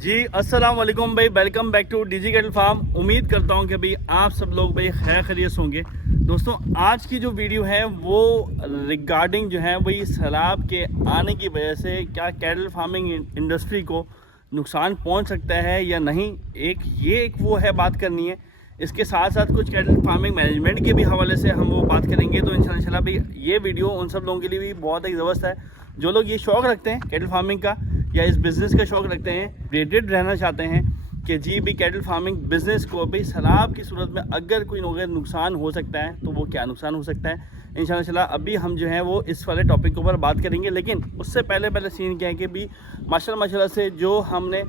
जी अस्सलाम वालेकुम भाई, welcome back to DG cattle farm. उम्मीद करता हूँ कि भाई आप सब लोग भाई खैर खैरियत होंगे। दोस्तों आज की जो वीडियो है वो रिगार्डिंग जो है वही सैलाब के आने की वजह से क्या कैटल फार्मिंग इंडस्ट्री को नुकसान पहुँच सकता है या नहीं, एक वो है बात करनी है। इसके साथ साथ कुछ कैटल फार्मिंग मैनेजमेंट के भी हवाले से हम वो बात करेंगे। तो इंशाल्लाह भाई ये वीडियो उन सब लोगों के लिए भी बहुत ही ज़बरदस्त है जो लोग ये शौक़ रखते हैं कैटल फार्मिंग का या इस बिज़नेस का शौक़ रखते हैं, अपडेटेड रहना चाहते हैं कि जी भी कैटल फार्मिंग बिज़नेस को भाई सैलाब की सूरत में अगर कोई नुकसान हो सकता है तो वो क्या नुकसान हो सकता है। इंशाल्लाह अभी हम जो है वो इस वाले टॉपिक के ऊपर बात करेंगे, लेकिन उससे पहले सीन क्या है कि भी माशाल्लाह से जो हमने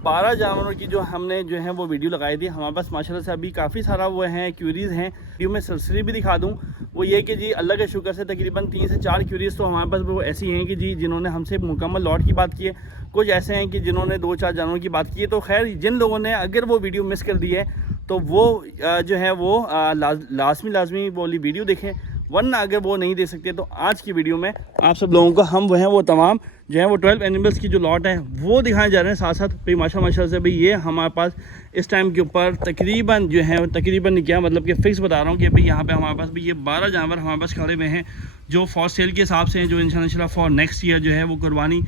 12 जानवरों की जो हमने जो है वो वीडियो लगाई थी, हमारे पास माशाल्लाह से अभी काफ़ी सारा वो हैं क्यूरीज़ हैं। वीडियो में सरसरी भी दिखा दूँ, वो ये कि जी अल्लाह के शुक्र से तकरीबन 3 से 4 क्यूरीज़ तो हमारे पास वो ऐसी हैं कि जी जिन्होंने हमसे मुकम्मल लॉट की बात की है। कुछ ऐसे हैं कि जिन्होंने 2-4 जानवरों की बात की है। तो खैर जिन लोगों ने अगर वो वीडियो मिस कर दी है तो वो जो है वो लाजमी वो वाली वीडियो देखें, वरना अगर वो नहीं दे सकते तो आज की वीडियो में आप सब लोगों को हम वो तमाम जो है वो 12 एनिमल्स की जो लॉट है वो दिखाए जा रहे हैं। साथ साथ भाई माशाल्लाह से भाई ये हमारे पास इस टाइम के ऊपर तकरीबन जो है तकरीबन नहीं क्या मतलब कि फ़िक्स बता रहा हूँ कि भाई यहाँ पे हमारे पास भी ये 12 जानवर हमारे पास खड़े हुए हैं जो फॉर सेल के हिसाब से हैं, जो इंशाल्लाह फॉर नेक्स्ट ईयर जो है वो कुर्बानी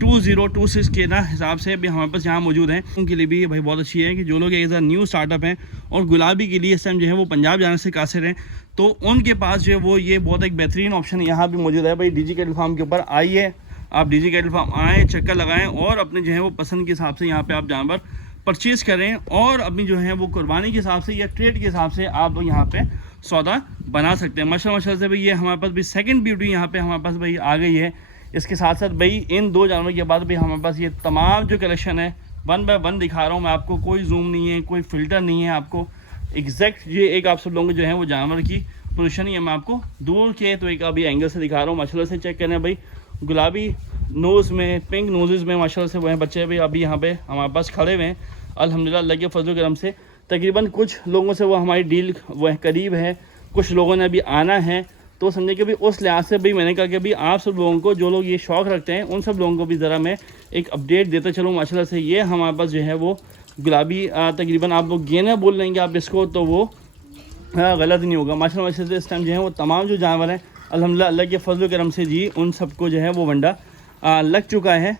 2026 के ना हिसाब से भी हमारे पास यहाँ मौजूद हैं। उनके लिए भी भाई बहुत अच्छी है कि जो लोग एज अ न्यू स्टार्टअप हैं और गुलाबी के लिए इस टाइम जो है वो पंजाब जाने से कासिर हैं, तो उनके पास जो है वो ये बहुत एक बेहतरीन ऑप्शन यहाँ भी मौजूद है। भाई डीजी कैटल फार्म के ऊपर आइए, आप डीजी कैटल फार्म आएँ, चक्कर लगाएं और अपने जो है वो पसंद के हिसाब से यहाँ पे आप जानवर परचेज़ करें और अपनी जो है वो कुर्बानी के हिसाब से या ट्रेड के हिसाब से आप लोग यहाँ पे सौदा बना सकते हैं। माशाल्लाह से भाई ये हमारे पास भी सेकंड ब्यूटी यहाँ पे हमारे पास भाई आ गई है। इसके साथ साथ भाई इन 2 जानवरों के बाद भी हमारे पास ये तमाम जो कलेक्शन है 1 बाय 1 दिखा रहा हूँ मैं आपको, कोई जूम नहीं है, कोई फ़िल्टर नहीं है, आपको एग्जैक्ट ये एक आप सब लोगों को जो है वो जानवर की पोजीशन ही है मैं आपको दूर के तो एक अभी एंगल से दिखा रहा हूँ। माशाल्लाह से चेक करें भाई, गुलाबी नोज़ में, पिंक नोज़ में माशाल्लाह से वो हैं बच्चे भी अभी यहाँ पे हमारे पास खड़े हुए हैं अल्हम्दुलिल्लाह अल्लाह के फजल करम से। तकरीबन कुछ लोगों से वो हमारी डील वो करीब है, कुछ लोगों ने अभी आना है, तो समझे कि भाई उस लिहाज से भाई मैंने कहा कि भाई आप सब लोगों को जो लोग ये शौक़ रखते हैं उन सब लोगों को भी ज़रा मैं एक अपडेट देता चलूँ। माशाल्लाह से ये हमारे पास जो है वो गुलाबी तकरीबन आप लोग गेना बोल लेंगे आप इसको तो वो गलत नहीं होगा। माशाल्लाह से इस टाइम जो है वो तमाम जो जानवर हैं अल्हम्दुलिल्लाह अल्लाह के फजल करम से जी उन सबको जो है वो वंडा लग चुका है।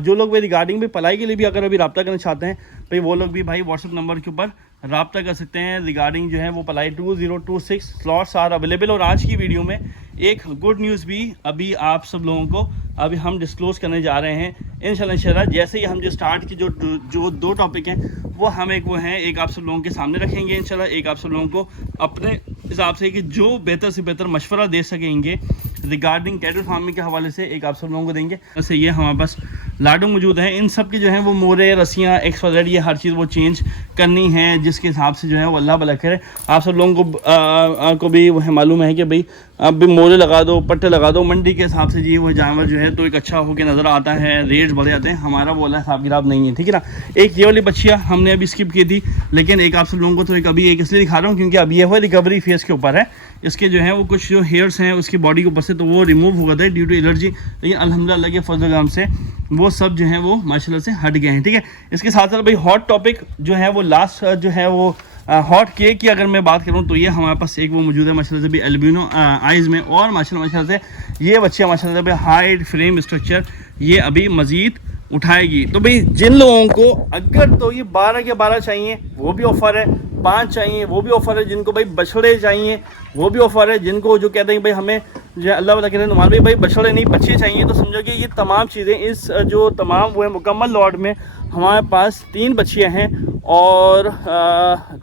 जो लोग भाई रिगार्डिंग भी पलाई के लिए भी अगर अभी रब्ता करना चाहते हैं भाई वो लोग भी भाई व्हाट्सअप नंबर के ऊपर रब्ता कर सकते हैं। रिगार्डिंग जो है वो पलाई 2026 स्लॉट्स आर अवेलेबल। और आज की वीडियो में एक गुड न्यूज़ भी अभी आप सब लोगों को अभी हम डिस्क्लोज़ करने जा रहे हैं इंशाल्लाह। जैसे ही हम जो स्टार्ट की जो 2 टॉपिक हैं वो हम एक आप सब लोगों के सामने रखेंगे इंशाल्लाह। एक आप सब लोगों को अपने हिसाब से कि जो बेहतर से बेहतर मशवरा दे सकेंगे रिगार्डिंग कैटल फार्मिंग के हवाले से एक आप सब लोगों को देंगे। जैसे ये हमारे पास लाडू मौजूद हैं, इन सब की जो है वो मोरे रस्सियाँ XYZ ये हर चीज़ वो चेंज करनी है जिसके हिसाब से जो है वो अल्लाह भला करे। आप सब लोगों को भी वह मालूम है कि भाई अब भी मोरे लगा दो, पट्टे लगा दो, मंडी के हिसाब से जी वो जानवर जो है तो एक अच्छा होकर नज़र आता है, रेट बढ़ जाते हैं। हमारा वो वाला हिसाब किताब नहीं है, ठीक है ना। एक ये वाली बच्चियाँ हमने अभी स्किप की थी, लेकिन एक आप सब लोगों को तो एक अभी एक इसलिए दिखा रहा हूँ क्योंकि अभी ये रिकवरी फेज़ के ऊपर है। इसके जो है वो कुछ जो हेयर्स हैं उसकी बॉडी के ऊपर से तो वो रिमूव हो गए थे ड्यू टू एलर्जी, लेकिन अल्हम्दुलिल्लाह के फजल से वो सब जो है वो माशाल्लाह से हट गए हैं, ठीक है। इसके साथ साथ भाई हॉट टॉपिक जो है वो लास्ट जो है वो हॉट केक की अगर मैं बात करूं तो ये हमारे पास एक वो मौजूद है माशाल्लाह से भी एल्बिनो आइज़ में। और माशाल्लाह से ये बच्चे माशाल्लाह से हाइट फ्रेम स्ट्रक्चर ये अभी मज़ीद उठाएगी। तो भाई जिन लोगों को अगर तो ये 12 के 12 चाहिए वो भी ऑफ़र है, 5 चाहिए वो भी ऑफ़र है, जिनको भाई बछड़े चाहिए वो भी ऑफ़र है, जिनको जो कहते हैं भाई हमें जो अल्लाह वाला कहते हैं नुमान भाई बछड़े नहीं बच्चे चाहिए, तो समझो कि ये तमाम चीज़ें इस जो तमाम वो है मुकम्मल लॉट में हमारे पास 3 बच्चियाँ हैं और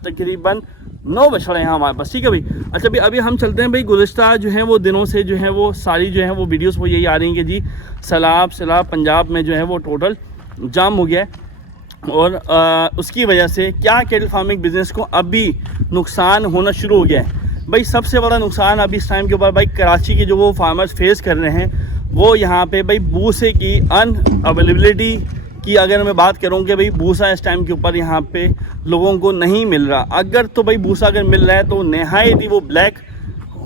तकरीबन 9 बछड़े हैं हमारे पास, ठीक है भाई। अच्छा भाई अभी हम चलते हैं भाई, गुज़िश्ता जो है वो दिनों से जो है वो सारी जो है वो वीडियोस वो यही आ रही हैं कि जी सैलाब पंजाब में जो है वो टोटल जाम हो गया है और उसकी वजह से क्या कैटल फार्मिंग बिज़नेस को अभी नुकसान होना शुरू हो गया है। भाई सबसे बड़ा नुकसान अभी इस टाइम के ऊपर भाई कराची के जो वो फार्मर्स फेस कर रहे हैं वो यहाँ पे भाई भूसे की अनअवेलेबिलिटी की अगर मैं बात करूँ कि भाई भूसा इस टाइम के ऊपर यहाँ पे लोगों को नहीं मिल रहा। अगर तो भाई भूसा अगर मिल रहा है तो नहायत ही वो ब्लैक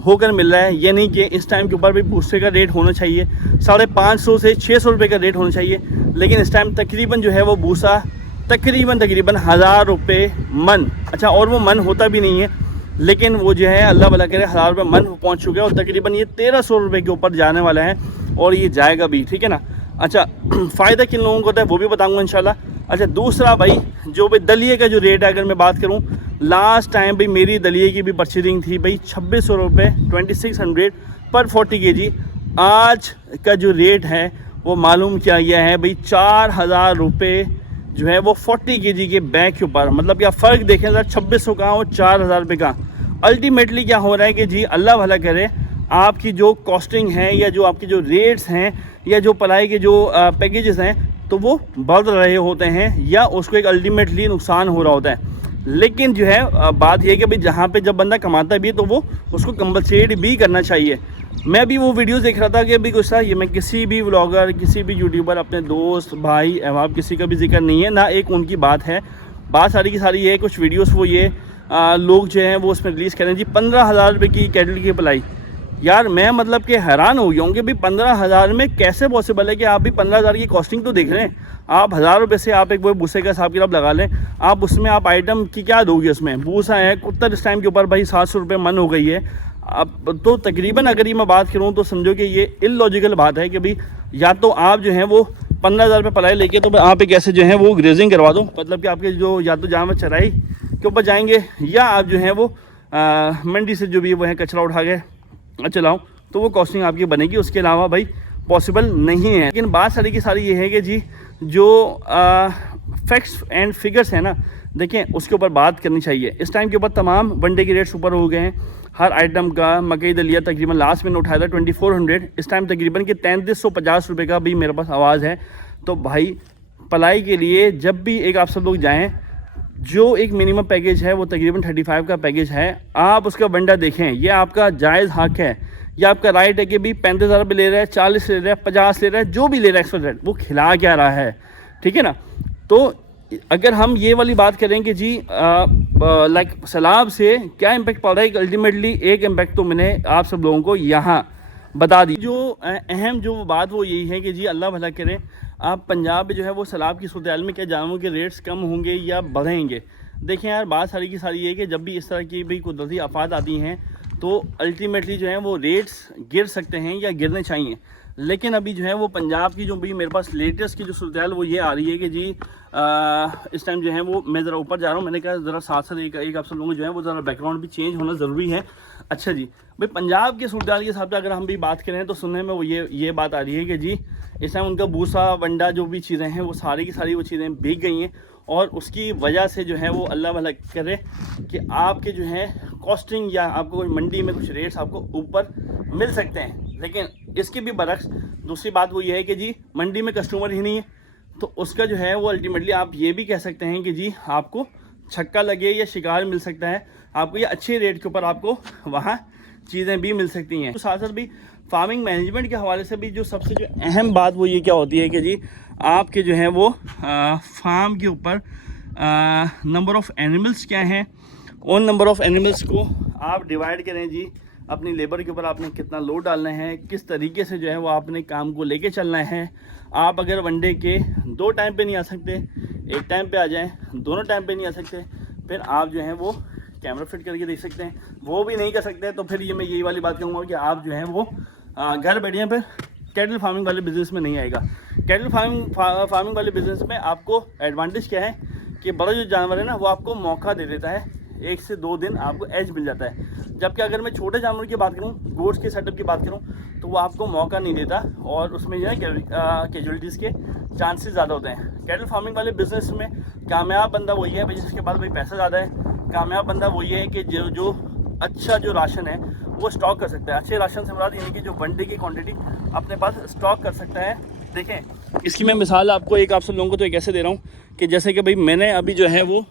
होकर मिल रहा है, ये नहीं कि इस टाइम के ऊपर भी भूसे का रेट होना चाहिए 550 से 600 रुपये का रेट होना चाहिए, लेकिन इस टाइम तकरीबन जो है वो भूसा तकरीबन 1000 रुपये मन। अच्छा, और वो मन होता भी नहीं है, लेकिन वो जो है अल्लाह भला करे 1000 रुपये मन पहुँच चुके हैं और तकरीबन ये 1300 रुपये के ऊपर जाने वाला है और ये जाएगा भी, ठीक है ना। अच्छा, फ़ायदा किन लोगों को होता है वो भी बताऊँगा इंशाल्लाह। अच्छा, दूसरा भाई जो भाई दलिए का जो रेट है, अगर मैं बात करूँ, लास्ट टाइम भाई मेरी दलिए की भी परचेजिंग थी भाई 2600 रुपये, 2600 पर 40 kg। आज का जो रेट है वो मालूम किया गया है भाई 4000 रुपये जो है वो 40 kg के बैग के ऊपर। मतलब क्या फ़र्क देखें सर, 2600 का और 4000 रुपये का। अल्टीमेटली क्या हो रहा है कि जी अल्लाह भला करे, आपकी जो कॉस्टिंग है या जो आपके जो रेट्स हैं या जो पलाई के जो पैकेजेस हैं तो वो बढ़ रहे होते हैं या उसको एक अल्टीमेटली नुकसान हो रहा होता है। लेकिन जो है बात यह है कि भाई जहाँ पे जब बंदा कमाता भी है तो वो उसको कंपलसेट भी करना चाहिए। मैं भी वो वीडियोस देख रहा था कि अभी कुछ था, ये मैं किसी भी व्लॉगर, किसी भी यूट्यूबर, अपने दोस्त, भाई, अहबाब, किसी का भी जिक्र नहीं है, ना एक उनकी बात है। बात सारी की सारी है, कुछ वीडियोस वो ये लोग जो हैं वो उसमें रिलीज़ करें जी 15,000 रुपये की कैटल की पलाई। यार मैं मतलब कि हैरान हो गया हूँ कि भाई 15,000 में कैसे पॉसिबल है कि आप भी 15,000 की कॉस्टिंग तो देख रहे हैं। आप 1000 रुपये से आप एक वो भूसे का हिसाब किताब लगा लें, आप उसमें आप आइटम की क्या दोगे, उसमें भूसा है, कुत्तर इस टाइम के ऊपर भाई 700 रुपये मन हो गई है। अब तो तकरीबन अगर ये मैं बात करूँ तो समझो कि ये इलॉजिकल बात है कि भाई या तो आप जो है वो 15,000 रुपये पलाई लेके तो आप एक ऐसे जो है वो ग्रेजिंग करवा दो, मतलब कि आपके जो या तो जानवर चराई के ऊपर जाएंगे या आप जो है वो मंडी से जो भी वो है कचरा उठा के चलाओ, तो वो कॉस्टिंग आपकी बनेगी। उसके अलावा भाई पॉसिबल नहीं है। लेकिन बात सारी की सारी ये है कि जी जो फैक्ट्स एंड फिगर्स है ना, देखें उसके ऊपर बात करनी चाहिए। इस टाइम के ऊपर तमाम वनडे के रेट्स ऊपर हो गए हैं। हर आइटम का मकई दलिया तकरीबन लास्ट में उठाया था 2400, इस टाइम तकरीबन के 3350 रुपये का भी मेरे पास आवाज़ है। तो भाई पलाई के लिए जब भी एक आप सब लोग जाएँ, जो एक मिनिमम पैकेज है वो तकरीबन 35 का पैकेज है, आप उसका बंडा देखें, ये आपका जायज़ हक़ है, ये आपका राइट है कि भी 35,000 रुपये ले रहा है, 40 ले रहा है, 50 ले रहा है, जो भी ले रहा है एक्सपर्ट वो खिला क्या रहा है, ठीक है ना। तो अगर हम ये वाली बात करें कि जी लाइक सैलाब से क्या इम्पेक्ट पड़ रहा है, अल्टीमेटली एक इम्पेक्ट तो मैंने आप सब लोगों को यहाँ बता दी। जो अहम जो बात वो यही है कि जी अल्लाह भला करे, आप पंजाब में जो है वो सैलाब की सूरत में क्या जानवरों के रेट्स कम होंगे या बढ़ेंगे। देखें यार बात सारी की सारी है कि जब भी इस तरह की भी कुदरती आफात आती हैं तो अल्टीमेटली जो है वो रेट्स गिर सकते हैं या गिरने चाहिए। लेकिन अभी जो है वो पंजाब की जो भी मेरे पास लेटेस्ट की जो सूरत वो ये आ रही है कि जी इस टाइम जो है वो मैं ज़रा ऊपर जा रहा हूँ, मैंने कहा ज़रा साथ साथ एक आप सब लोगों को जो है वो ज़रा बैकग्राउंड भी चेंज होना ज़रूरी है। अच्छा जी, भाई पंजाब के सूरत के हिसाब से अगर हम भी बात करें तो सुनने में वो ये बात आ रही है कि जी इस टाइम उनका भूसा वंडा जो भी चीज़ें हैं वो सारी की सारी वो चीज़ें भीग गई हैं और उसकी वजह से जो है वो अल्लाह भला करे कि आपके जो है कॉस्टिंग या आपको कोई मंडी में कुछ रेट्स आपको ऊपर मिल सकते हैं। लेकिन इसके भी बरक्स दूसरी बात वो ये है कि जी मंडी में कस्टमर ही नहीं है, तो उसका जो है वो अल्टीमेटली आप ये भी कह सकते हैं कि जी आपको छक्का लगे या शिकार मिल सकता है, आपको ये अच्छे रेट के ऊपर आपको वहाँ चीज़ें भी मिल सकती हैं। तो साथ साथ भी फार्मिंग मैनेजमेंट के हवाले से भी जो सबसे जो अहम बात वो ये क्या होती है कि जी आपके जो है वो फार्म के ऊपर नंबर ऑफ़ एनिमल्स क्या हैं, उन नंबर ऑफ़ एनिमल्स को आप डिवाइड करें जी अपनी लेबर के ऊपर आपने कितना लोड डालना है, किस तरीके से जो है वो आपने काम को लेके चलना है। आप अगर वनडे के 2 टाइम पे नहीं आ सकते, एक टाइम पे आ जाएं, दोनों टाइम पे नहीं आ सकते, फिर आप जो है वो कैमरा फिट करके देख सकते हैं। वो भी नहीं कर सकते तो फिर ये मैं यही वाली बात कहूँगा कि आप जो है वो घर बैठिए, फिर कैटल फार्मिंग वाले बिज़नेस में नहीं आएगा। कैटल फार्मिंग वाले बिज़नेस में आपको एडवांटेज क्या है कि बड़ा जो जानवर है ना वो आपको मौका दे देता है, 1 से 2 दिन आपको एज मिल जाता है। जबकि अगर मैं छोटे जानवर की बात करूँ, गोश्त के सेटअप की बात करूँ, तो वो आपको मौका नहीं देता और उसमें जो है कैजुअलिटीज़ के चांसेस ज़्यादा होते हैं। कैटल फार्मिंग वाले बिज़नेस में कामयाब बंदा वही है भाई जिसके पास भाई पैसा ज़्यादा है। कामयाब बंदा वही है कि जो अच्छा जो राशन है वो स्टॉक कर सकता है। अच्छे राशन से मुराद यानी कि जो वनडे की क्वांटिटी अपने पास स्टॉक कर सकता है। देखें इसकी मैं मिसाल आपको एक आप सब लोगों को तो एक ऐसे दे रहा हूँ कि जैसे कि भाई मैंने अभी जो है वो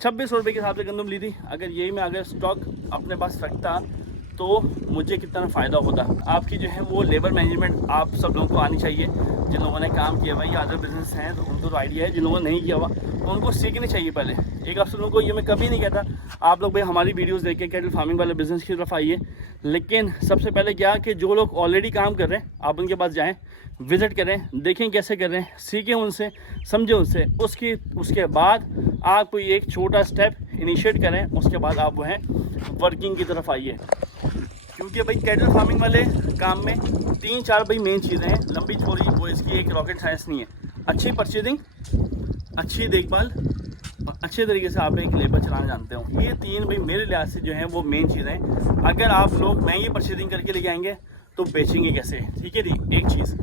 2600 रुपये के हिसाब से गंदम ली थी। अगर यही मैं अगर स्टॉक अपने पास रखता तो मुझे कितना फ़ायदा होता। आपकी जो है वो लेबर मैनेजमेंट आप सब लोगों को आनी चाहिए। जिन लोगों ने काम किया हुआ या अदर बिजनेस हैं तो उनको तो आइडिया है, जिन लोगों ने नहीं किया हुआ तो उनको सीखनी चाहिए पहले। एक आप सब लोगों को ये मैं कभी नहीं कहता आप लोग भाई हमारी वीडियोस देख के कैटल फार्मिंग वाले बिज़नेस की तरफ आइए, लेकिन सबसे पहले क्या कि जो लोग ऑलरेडी काम कर रहे हैं आप उनके पास जाएँ, विज़िट करें, देखें कैसे कर रहे हैं, सीखें उनसे, समझें उनसे। उसके बाद आप कोई एक छोटा स्टेप इनिशिएट करें, उसके बाद आप वो हैं वर्किंग की तरफ आइए। क्योंकि भाई कैटल फार्मिंग वाले काम में 3-4 भाई मेन चीज़ें हैं, लंबी चौड़ी वो इसकी एक रॉकेट साइंस नहीं है। अच्छी परचेजिंग, अच्छी देखभाल और अच्छे तरीके से आप एक लेबर चलाना जानते हो, ये 3 भाई मेरे लिहाज से जो है वो मेन चीज़ें हैं। अगर आप लोग महंगी परचेजिंग करके ले जाएंगे तो बेचेंगे कैसे, ठीक है जी। एक चीज़,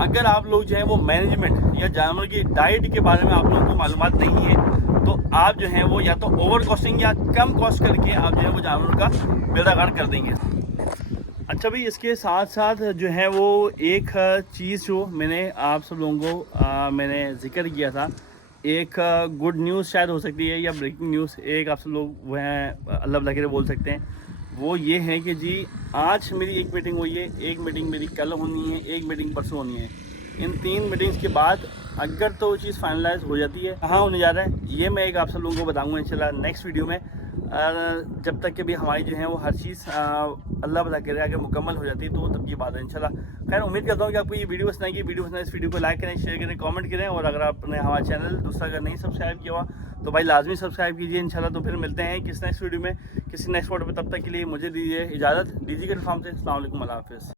अगर आप लोग जो है वो मैनेजमेंट या जानवर की डाइट के बारे में आप लोगों को मालूमात नहीं है तो आप जो है वो या तो ओवर कॉस्टिंग या कम कॉस्ट करके आप जो है वो जानवर का पैदावार कर देंगे। अच्छा भाई, इसके साथ साथ जो है वो एक चीज़ जो मैंने आप सब लोगों को मैंने जिक्र किया था, एक गुड न्यूज़ शायद हो सकती है या ब्रेकिंग न्यूज़, एक आप सब लोग वह अल्लाह भला करे बोल सकते हैं। वो ये है कि जी आज मेरी एक मीटिंग हुई है, एक मीटिंग मेरी कल होनी है, एक मीटिंग परसों होनी है। इन 3 मीटिंग्स के बाद अगर तो वो चीज़ फाइनलाइज हो जाती है, कहाँ होने जा रहा है ये मैं एक आप सब लोगों को बताऊंगा इंशाल्लाह नेक्स्ट वीडियो में। जब तक कि भी हमारी जो है वो हर चीज़ अल्लाह भला करे अगर मुकम्मल हो जाती है तो तब की बात है इंशाल्लाह। खैर उम्मीद करता हूँ कि आपको ये वीडियो पसंद आएगी। वीडियो पसंद है इस वीडियो को लाइक करें, शेयर करें, कमेंट करें, और अगर आपने हमारा चैनल दूसरा अगर नहीं सब्सक्राइब किया हुआ तो भाई लाजमी सब्सक्राइब कीजिए इंशाल्लाह। तो फिर मिलते हैं किसी नेक्स्ट वीडियो में, किसी नेक्स्ट फोटो में। तब तक के लिए मुझे दीजिए इजाज़त, डिजिकल फार्म से। अस्सलाम वालेकुम, अल्लाह हाफ़िज़।